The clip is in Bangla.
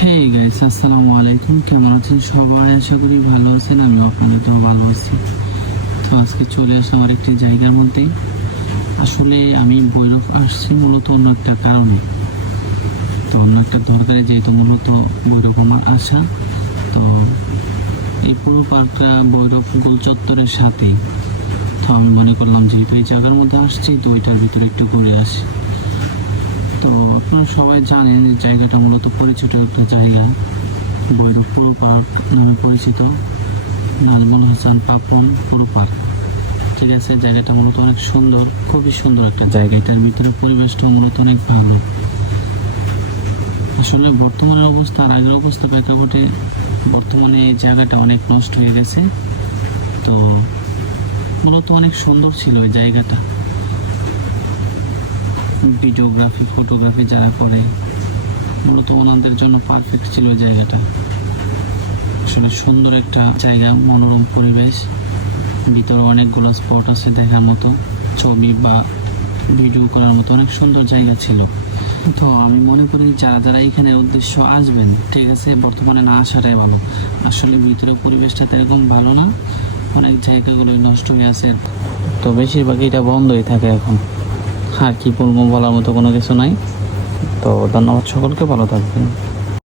হে গাইস, আসসালামু আলাইকুম। কেমন আছেন সবাই? আশা করি ভালো আছেন। আমি আপনাদেরও ভালো আছি। তো আজকে চলে আসলাম আরেকটি জায়গার মধ্যে। আসলে আমি ভৈরব আসছি মূলত অন্য একটা কারণে, তো অন্য একটা দরকারে, যেহেতু মূলত ভৈরব আমার আসা। তো এই পুরো পার্কটা ভৈরব গোল চত্বরের সাথেই। তো আমি মনে করলাম যেহেতু এই জায়গার মধ্যে আসছি, তো ওইটার ভিতরে একটু ঘুরে আসি। তো আপনারা সবাই জানেন এই জায়গাটা মূলত পরিচিত একটা জায়গা, ভৈরব পুরো পার্ক নামে পরিচিত। নাজমুল হাসান পাপন পুরো পার্ক, ঠিক আছে। জায়গাটা মূলত অনেক সুন্দর, খুবই সুন্দর একটা জায়গা। এটার ভিতরে পরিবেশটা মূলত অনেক ভালো। আসলে বর্তমানের অবস্থা আর আগের অবস্থা প্রেক্ষাপটে বর্তমানে এই জায়গাটা অনেক নষ্ট হয়ে গেছে। তো মূলত অনেক সুন্দর ছিল এই জায়গাটা। ভিডিওগ্রাফি, ফটোগ্রাফি যারা করে মূলত ওনাদের জন্য পারফেক্ট ছিল এই জায়গাটা। আসলে সুন্দর একটা জায়গা, মনোরম পরিবেশ। ভিতরে অনেকগুলো স্পট আছে দেখার মতো, ছবি বা ভিডিও করার মতো অনেক সুন্দর জায়গা ছিল। তো আমি মনে করি যারা যারা এখানে উদ্দেশ্য আসবেন, ঠিক আছে, বর্তমানে না আসাটাই ভালো। আসলে ভিতরে পরিবেশটা এরকম ভালো না, অনেক জায়গাগুলোই নষ্ট হয়ে আছে। তো বেশিরভাগই এটা বন্ধই থাকে এখন। আর কি বলবো, বলার মতো কোনো কিছু নাই। তো ধন্যবাদ সকলকে, ভালো থাকবেন।